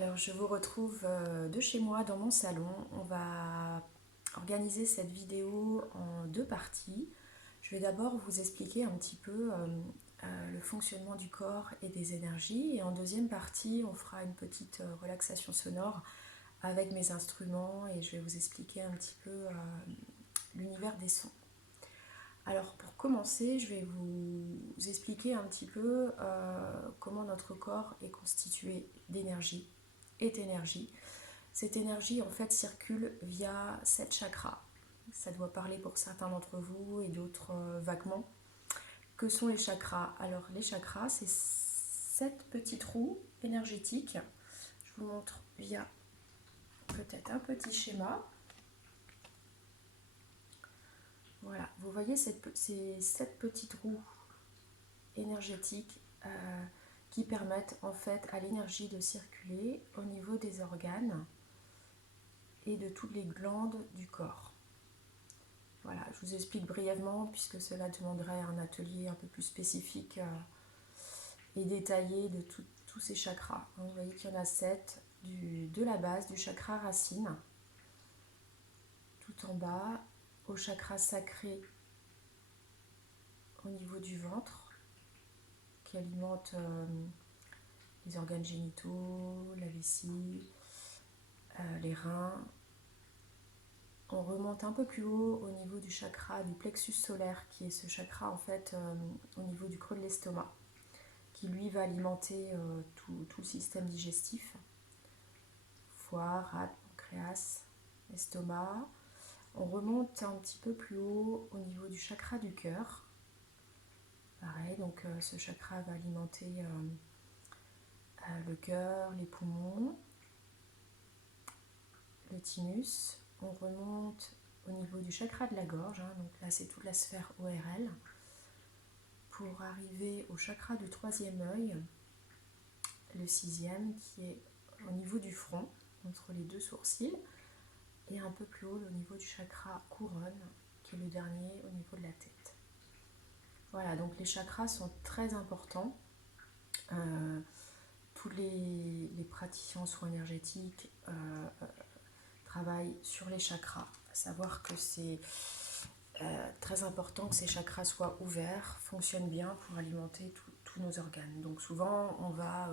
Alors je vous retrouve de chez moi dans mon salon. On va organiser cette vidéo en deux parties. Je vais d'abord vous expliquer un petit peu le fonctionnement du corps et des énergies. Et en deuxième partie, on fera une petite relaxation sonore avec mes instruments et je vais vous expliquer un petit peu l'univers des sons. Alors pour commencer, je vais vous expliquer un petit peu comment notre corps est constitué d'énergie et d'énergie. Cette énergie en fait circule via 7 chakras. Ça doit parler pour certains d'entre vous et d'autres vaguement. Que sont les chakras? Alors les chakras, c'est 7 petits trous énergétiques. Je vous montre via peut-être un petit schéma. Voilà, vous voyez ces 7 petits trous énergétiques qui permettent en fait à l'énergie de circuler au niveau des organes et de toutes les glandes du corps. Voilà, je vous explique brièvement puisque cela demanderait un atelier un peu plus spécifique et détaillé de tous ces chakras. Vous voyez qu'il y en a 7 de la base du chakra racine, tout en bas, au chakra sacré au niveau du ventre, qui alimente les organes génitaux, la vessie, les reins. On remonte un peu plus haut au niveau du chakra du plexus solaire, qui est ce chakra en fait au niveau du creux de l'estomac, qui lui va alimenter tout le système digestif, foie, rate, pancréas, estomac. On remonte un petit peu plus haut au niveau du chakra du cœur. Pareil, donc ce chakra va alimenter le cœur, les poumons, le thymus. On remonte au niveau du chakra de la gorge, donc là c'est toute la sphère ORL, pour arriver au chakra du troisième œil, le sixième, qui est au niveau du front, entre les deux sourcils, et un peu plus haut au niveau du chakra couronne, qui est le dernier au niveau de la tête. Voilà, donc les chakras sont très importants. Tous les praticiens en soins énergétiques travaillent sur les chakras, à savoir que c'est très important que ces chakras soient ouverts, fonctionnent bien pour alimenter tous nos organes. Donc souvent, on va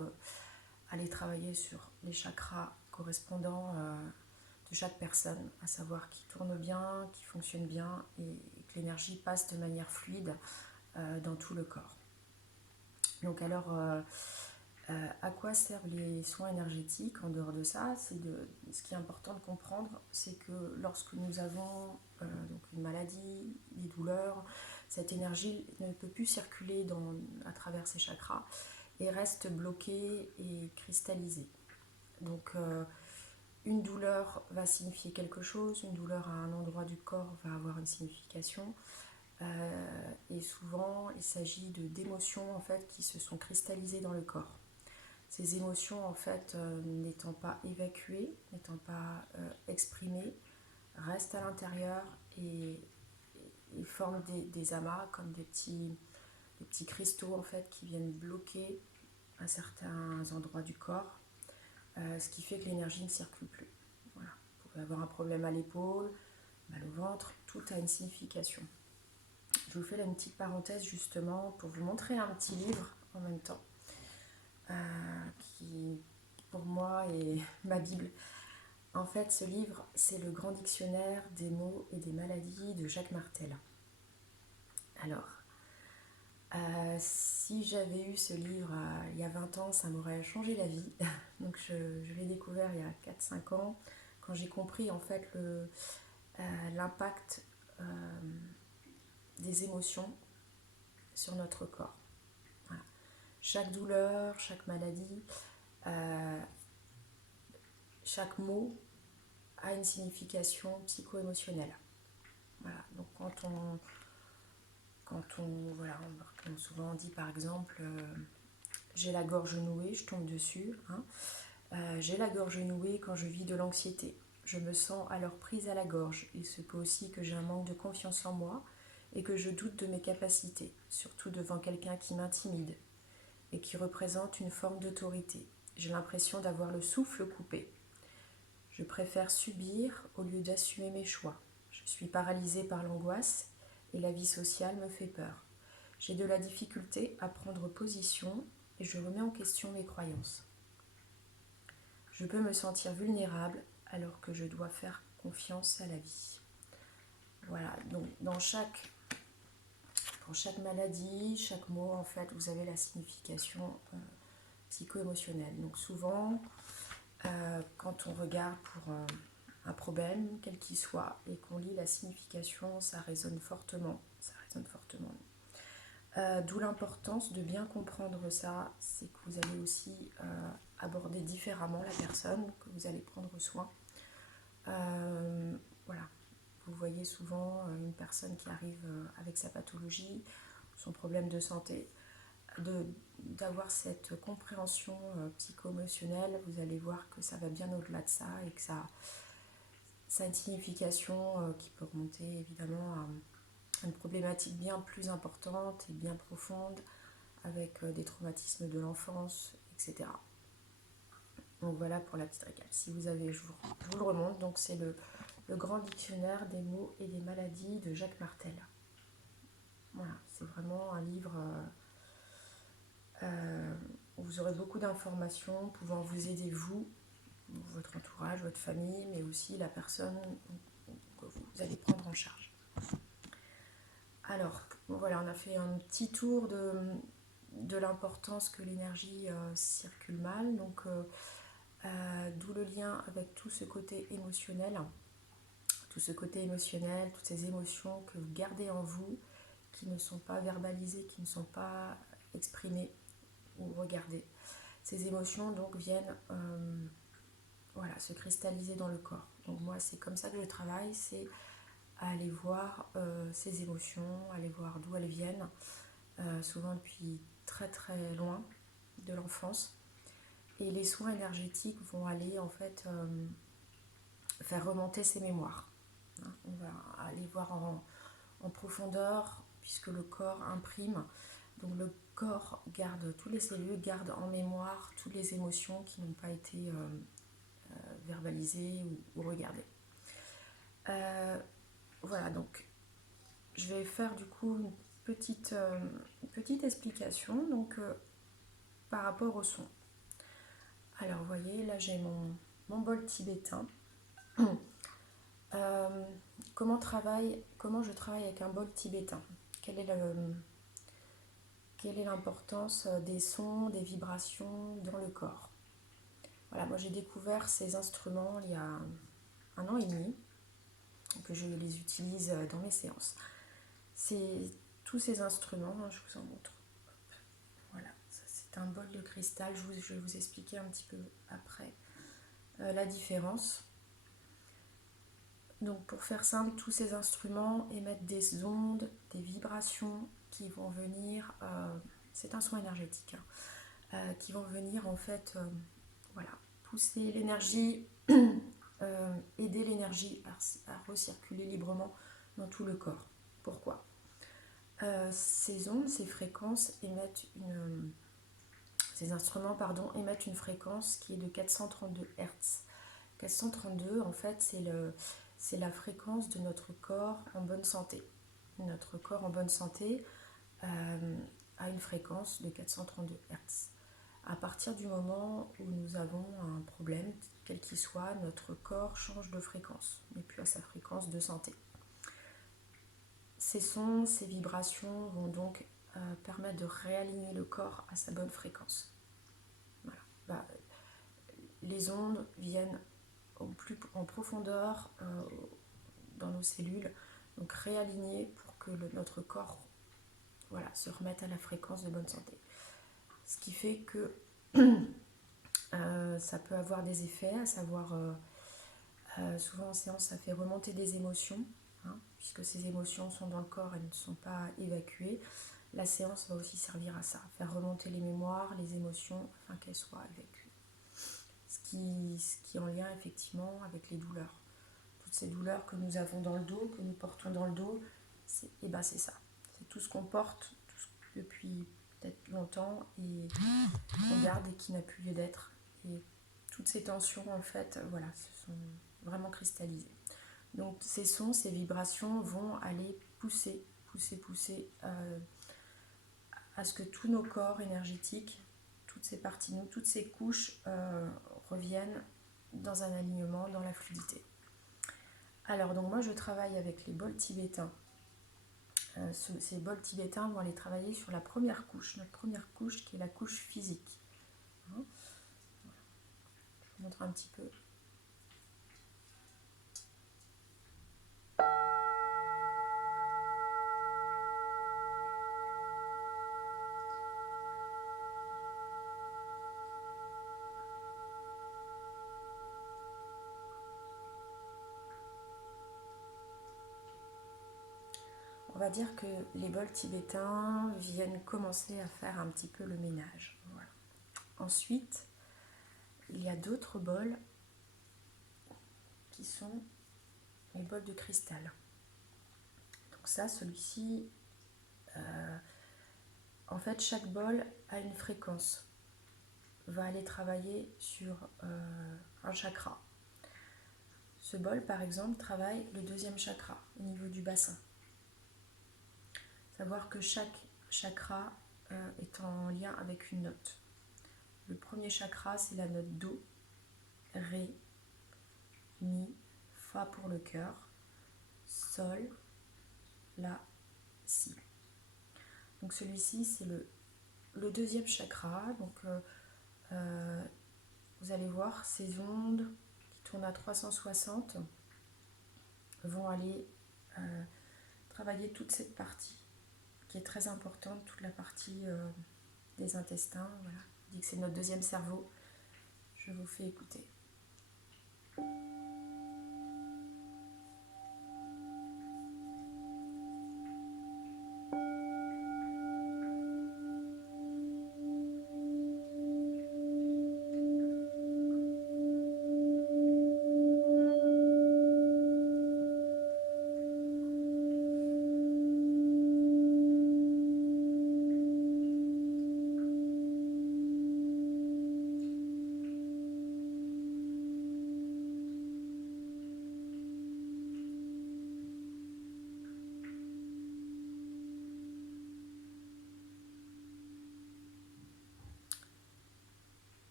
aller travailler sur les chakras correspondants de chaque personne, à savoir qui tourne bien, qui fonctionne bien et que l'énergie passe de manière fluide dans tout le corps. Donc alors, à quoi servent les soins énergétiques? En dehors de ça, ce qui est important de comprendre, c'est que lorsque nous avons donc une maladie, des douleurs, cette énergie ne peut plus circuler à travers ces chakras et reste bloquée et cristallisée. Donc une douleur va signifier quelque chose, une douleur à un endroit du corps va avoir une signification. Et souvent, il s'agit d'émotions en fait, qui se sont cristallisées dans le corps. Ces émotions, en fait, n'étant pas évacuées, n'étant pas exprimées, restent à l'intérieur et forment des amas comme des petits cristaux en fait, qui viennent bloquer à certains endroits du corps, ce qui fait que l'énergie ne circule plus. Voilà. Vous pouvez avoir un problème à l'épaule, mal au ventre, tout a une signification. Je vous fais là une petite parenthèse justement pour vous montrer un petit livre en même temps qui pour moi est ma Bible. En fait, ce livre, c'est le grand dictionnaire des mots et des maladies de Jacques Martel. Alors, si j'avais eu ce livre il y a 20 ans, ça m'aurait changé la vie. Donc je l'ai découvert il y a 4-5 ans, quand j'ai compris en fait l'impact des émotions sur notre corps. Voilà. Chaque douleur, chaque maladie, chaque mot a une signification psycho-émotionnelle. Voilà. Donc voilà, souvent on dit par exemple j'ai la gorge nouée, je tombe dessus. J'ai la gorge nouée quand je vis de l'anxiété. Je me sens alors prise à la gorge. Il se peut aussi que j'ai un manque de confiance en moi et que je doute de mes capacités, surtout devant quelqu'un qui m'intimide et qui représente une forme d'autorité. J'ai l'impression d'avoir le souffle coupé. Je préfère subir au lieu d'assumer mes choix. Je suis paralysée par l'angoisse et la vie sociale me fait peur. J'ai de la difficulté à prendre position et je remets en question mes croyances. Je peux me sentir vulnérable alors que je dois faire confiance à la vie. Voilà, donc pour chaque maladie, chaque mot, en fait, vous avez la signification psycho-émotionnelle. Donc souvent, quand on regarde pour un problème, quel qu'il soit, et qu'on lit la signification, ça résonne fortement. D'où l'importance de bien comprendre ça, c'est que vous allez aussi aborder différemment la personne que vous allez prendre soin. Voilà, vous voyez souvent une personne qui arrive avec sa pathologie, son problème de santé, d'avoir cette compréhension psycho-émotionnelle, vous allez voir que ça va bien au-delà de ça et que ça a une signification qui peut remonter évidemment à une problématique bien plus importante et bien profonde avec des traumatismes de l'enfance, etc. Donc voilà pour la petite récap. Si vous avez, je vous le remonte, donc c'est le grand dictionnaire des mots et des maladies de Jacques Martel. Voilà, c'est vraiment un livre où vous aurez beaucoup d'informations pouvant vous aider, vous, votre entourage, votre famille, mais aussi la personne que vous allez prendre en charge. Alors, voilà, on a fait un petit tour de l'importance que l'énergie circule mal, donc d'où le lien avec tout ce côté émotionnel, toutes ces émotions que vous gardez en vous, qui ne sont pas verbalisées, qui ne sont pas exprimées ou regardées. Ces émotions donc viennent se cristalliser dans le corps. Donc moi c'est comme ça que je travaille, c'est aller voir ces émotions, aller voir d'où elles viennent, souvent depuis très très loin de l'enfance. Et les soins énergétiques vont aller en fait faire remonter ces mémoires. On va aller voir en profondeur puisque le corps imprime. Donc le corps garde, tous les cellules gardent en mémoire toutes les émotions qui n'ont pas été verbalisées ou regardées. Voilà, donc je vais faire du coup une petite explication donc, par rapport au son. Alors vous voyez, là j'ai mon bol tibétain. Comment je travaille avec un bol tibétain? Quelle est l'importance des sons, des vibrations dans le corps? Voilà, moi j'ai découvert ces instruments il y a 1 an et demi, que je les utilise dans mes séances. C'est tous ces instruments, je vous en montre. Voilà, ça c'est un bol de cristal, je vais vous expliquer un petit peu après la différence. Donc pour faire simple, tous ces instruments émettent des ondes, des vibrations qui vont venir, c'est un son énergétique, qui vont venir en fait pousser l'énergie, aider l'énergie à recirculer librement dans tout le corps. Pourquoi ? Ces ondes, ces fréquences ces instruments émettent une fréquence qui est de 432 Hz. 432 en fait c'est la fréquence de notre corps en bonne santé. Notre corps en bonne santé a une fréquence de 432 Hz. À partir du moment où nous avons un problème, quel qu'il soit, notre corps change de fréquence, n'est plus à sa fréquence de santé. Ces sons, ces vibrations vont donc permettre de réaligner le corps à sa bonne fréquence. Voilà. Les ondes viennent en profondeur dans nos cellules, donc réaligner pour que notre corps se remette à la fréquence de bonne santé. Ce qui fait que ça peut avoir des effets, à savoir souvent en séance ça fait remonter des émotions, puisque ces émotions sont dans le corps, elles ne sont pas évacuées. La séance va aussi servir à ça, faire remonter les mémoires, les émotions, afin qu'elles soient évacuées. Ce qui est en lien effectivement avec les douleurs. Toutes ces douleurs que nous avons dans le dos, que nous portons dans le dos, c'est ça. C'est tout ce qu'on porte depuis peut-être longtemps et qu'on garde et qui n'a plus lieu d'être. toutes ces tensions, en fait, voilà, se sont vraiment cristallisées. Donc ces sons, ces vibrations vont aller pousser à ce que tous nos corps énergétiques, toutes ces parties de nous, toutes ces couches reviennent dans un alignement, dans la fluidité. Alors donc moi je travaille avec les bols tibétains. Ces bols tibétains vont aller travailler sur la première couche, notre première couche qui est la couche physique. Hein, je vous montre un petit peu. On va dire que les bols tibétains viennent commencer à faire un petit peu le ménage. Voilà. Ensuite, il y a d'autres bols qui sont les bols de cristal. Donc ça, celui-ci, en fait, chaque bol a une fréquence, va aller travailler sur un chakra. Ce bol, par exemple, travaille le deuxième chakra, au niveau du bassin. Savoir que chaque chakra est en lien avec une note. Le premier chakra, c'est la note Do, Ré, Mi, Fa pour le cœur, Sol, La, Si. Donc celui-ci, c'est le deuxième chakra. Donc vous allez voir ces ondes qui tournent à 360 vont aller travailler toute cette partie qui est très importante, toute la partie des intestins. Voilà. Je dis que c'est notre deuxième cerveau. Je vous fais écouter.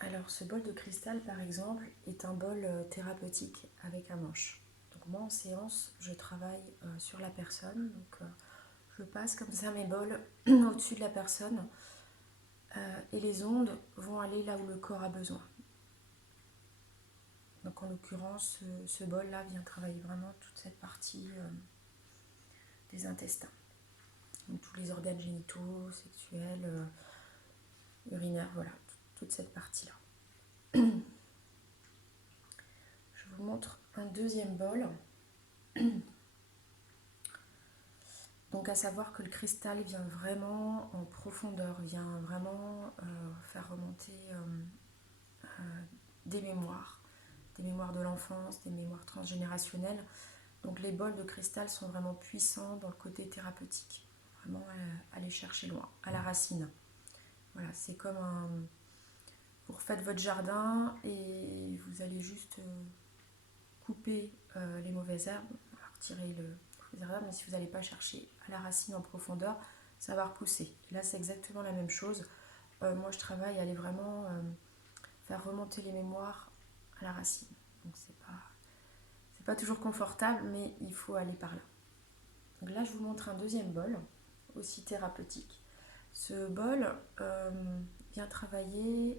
Alors ce bol de cristal par exemple est un bol thérapeutique avec un manche. Donc moi en séance je travaille sur la personne, donc je passe comme ça mes bols au-dessus de la personne et les ondes vont aller là où le corps a besoin. Donc en l'occurrence ce bol là vient travailler vraiment toute cette partie des intestins. Donc tous les organes génitaux, sexuels, urinaires, voilà, toute cette partie là. Je vous montre un deuxième bol. Donc à savoir que le cristal vient vraiment en profondeur, vient vraiment faire remonter des mémoires de l'enfance, des mémoires transgénérationnelles. Donc les bols de cristal sont vraiment puissants dans le côté thérapeutique, vraiment aller chercher loin, à la racine. Voilà, c'est comme un... Vous refaites votre jardin et vous allez juste couper les mauvaises herbes, retirer les herbes, mais si vous n'allez pas chercher à la racine en profondeur, ça va repousser. Et là, c'est exactement la même chose. Moi, je travaille à aller vraiment faire remonter les mémoires à la racine. Donc, c'est pas toujours confortable, mais il faut aller par là. Donc là, je vous montre un deuxième bol, aussi thérapeutique. Ce bol vient travailler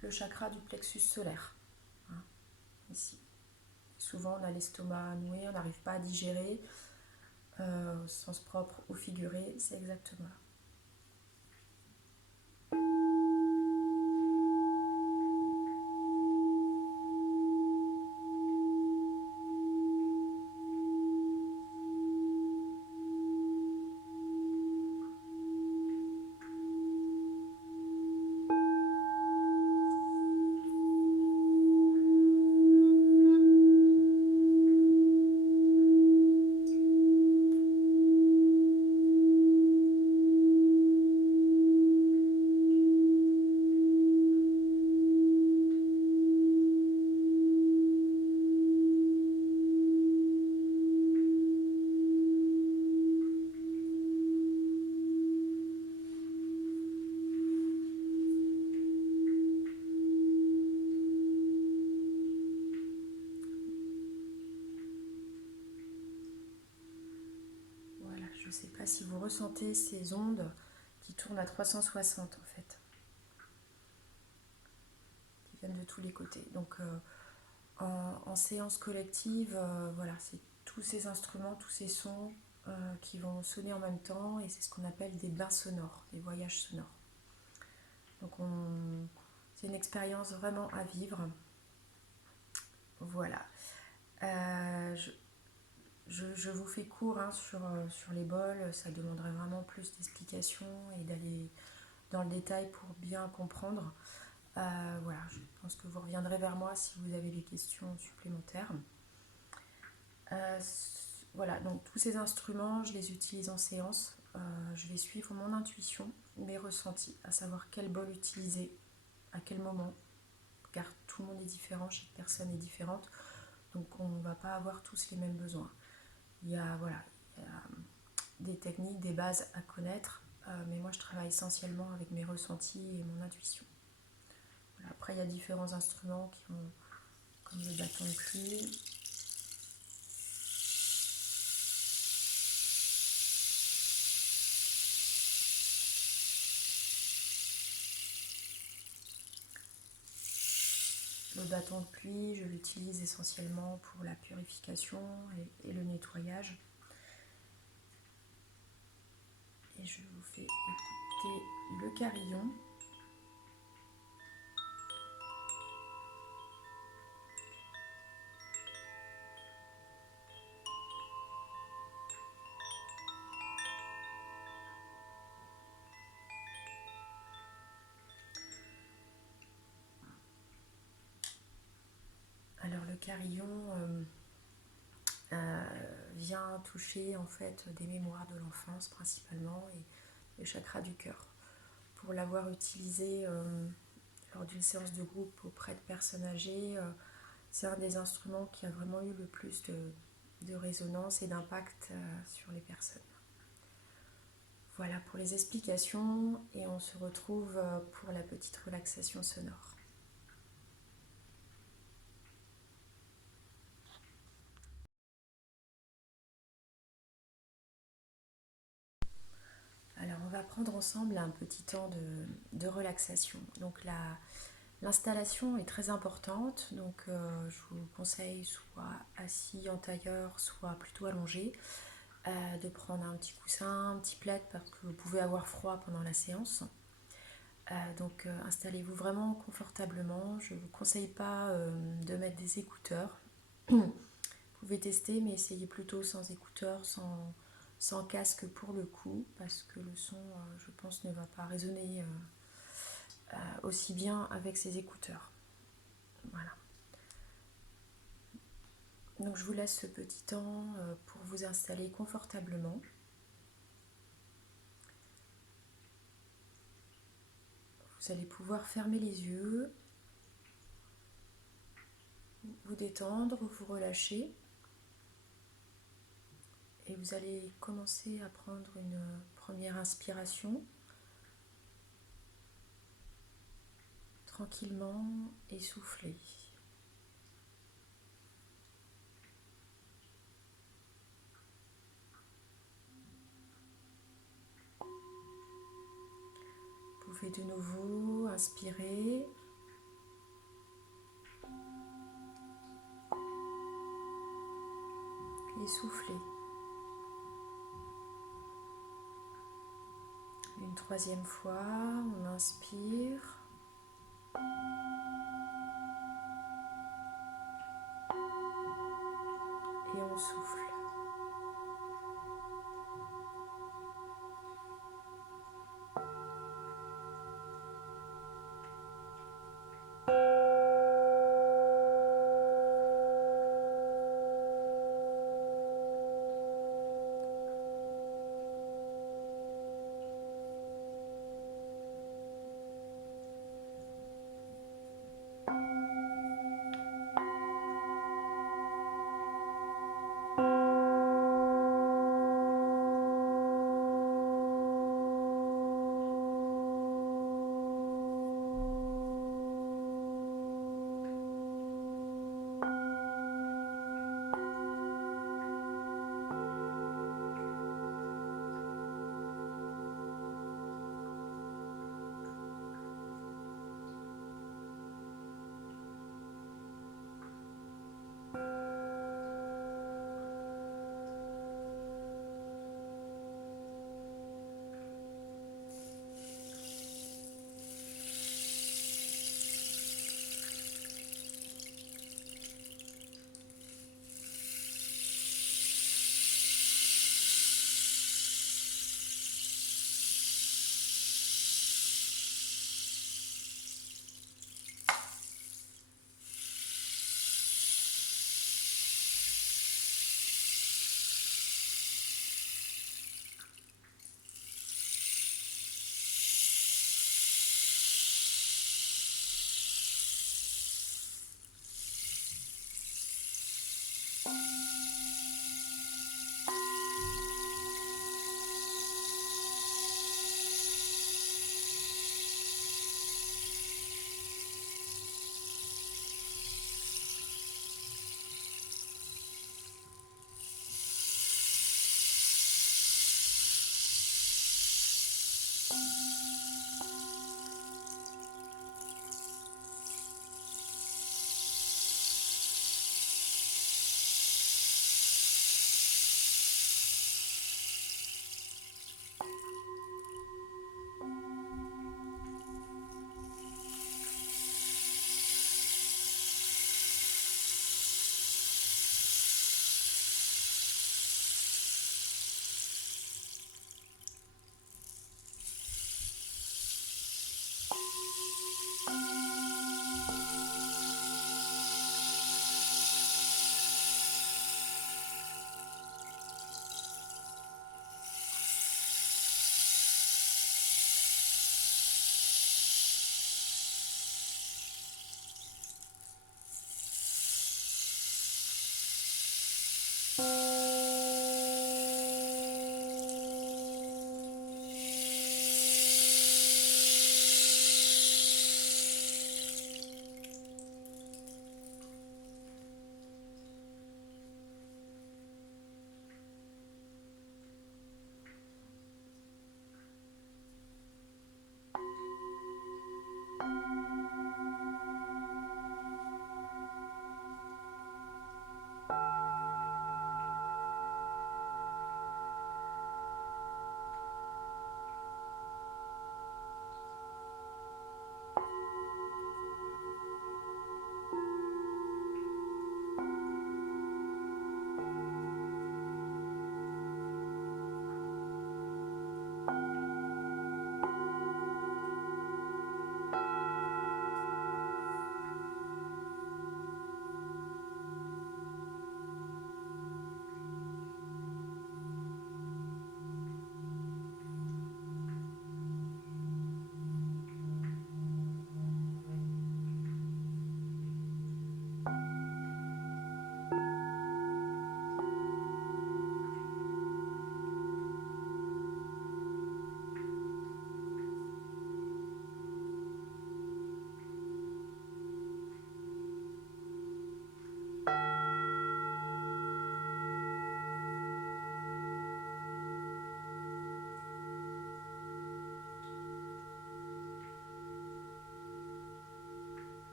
le chakra du plexus solaire, hein, ici. Souvent, on a l'estomac noué, on n'arrive pas à digérer, au sens propre ou figuré, c'est exactement là. ne sais pas si vous ressentez ces ondes qui tournent à 360 en fait, qui viennent de tous les côtés. Donc en séance collective, voilà, c'est tous ces instruments, tous ces sons qui vont sonner en même temps, et c'est ce qu'on appelle des bains sonores, des voyages sonores. Donc c'est une expérience vraiment à vivre. Voilà. Je vous fais court sur les bols, ça demanderait vraiment plus d'explications et d'aller dans le détail pour bien comprendre. Voilà, je pense que vous reviendrez vers moi si vous avez des questions supplémentaires. Voilà, donc tous ces instruments, je les utilise en séance. Je vais suivre mon intuition, mes ressentis, à savoir quel bol utiliser, à quel moment, car tout le monde est différent, chaque personne est différente, donc on ne va pas avoir tous les mêmes besoins. Il y a des techniques, des bases à connaître, mais moi je travaille essentiellement avec mes ressentis et mon intuition. Voilà, après il y a différents instruments qui ont, comme le bâton de pluie. Le bâton de pluie, je l'utilise essentiellement pour la purification et le nettoyage. Et je vous fais écouter le carillon. Alors le carillon vient toucher en fait des mémoires de l'enfance principalement et le chakra du cœur. Pour l'avoir utilisé lors d'une séance de groupe auprès de personnes âgées, c'est un des instruments qui a vraiment eu le plus de résonance et d'impact sur les personnes. Voilà pour les explications et on se retrouve pour la petite relaxation sonore. Alors on va prendre ensemble un petit temps de relaxation. Donc l'installation est très importante, donc je vous conseille soit assis en tailleur, soit plutôt allongé, de prendre un petit coussin, un petit plaid parce que vous pouvez avoir froid pendant la séance. Donc installez-vous vraiment confortablement. Je ne vous conseille pas de mettre des écouteurs. Vous pouvez tester, mais essayez plutôt sans écouteurs, sans casque pour le coup, parce que le son, je pense, ne va pas résonner aussi bien avec ces écouteurs. Voilà. Donc je vous laisse ce petit temps pour vous installer confortablement. Vous allez pouvoir fermer les yeux, vous détendre, vous relâcher. Et vous allez commencer à prendre une première inspiration, tranquillement, et souffler. Vous pouvez de nouveau inspirer. Et souffler. Une troisième fois, on inspire. Et on souffle.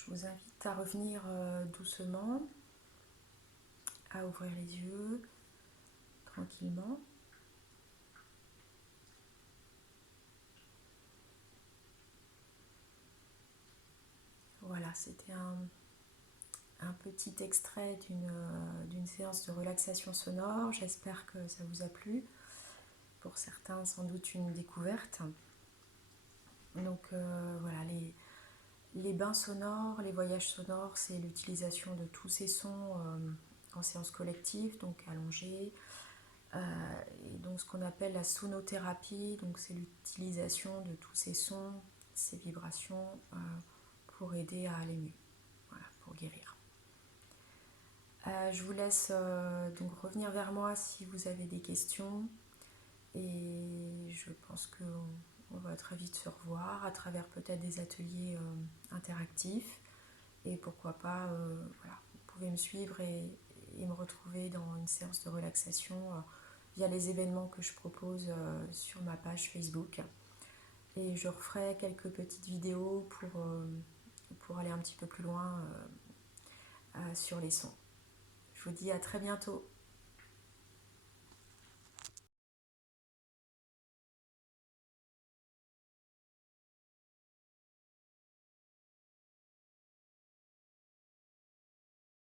Je vous invite à revenir doucement, à ouvrir les yeux tranquillement. Voilà, c'était un petit extrait d'une séance de relaxation sonore. J'espère que ça vous a plu. Pour certains, sans doute une découverte. Donc voilà, les bains sonores, les voyages sonores, c'est l'utilisation de tous ces sons en séance collective, donc allongés. Et donc ce qu'on appelle la sonothérapie, donc c'est l'utilisation de tous ces sons, ces vibrations pour aider à aller mieux, voilà, pour guérir. Je vous laisse donc revenir vers moi si vous avez des questions et je pense qu'on va très vite se revoir à travers peut-être des ateliers interactifs et pourquoi pas, voilà, vous pouvez me suivre et me retrouver dans une séance de relaxation via les événements que je propose sur ma page Facebook et je referai quelques petites vidéos pour aller un petit peu plus loin sur les sons. Je vous dis à très bientôt.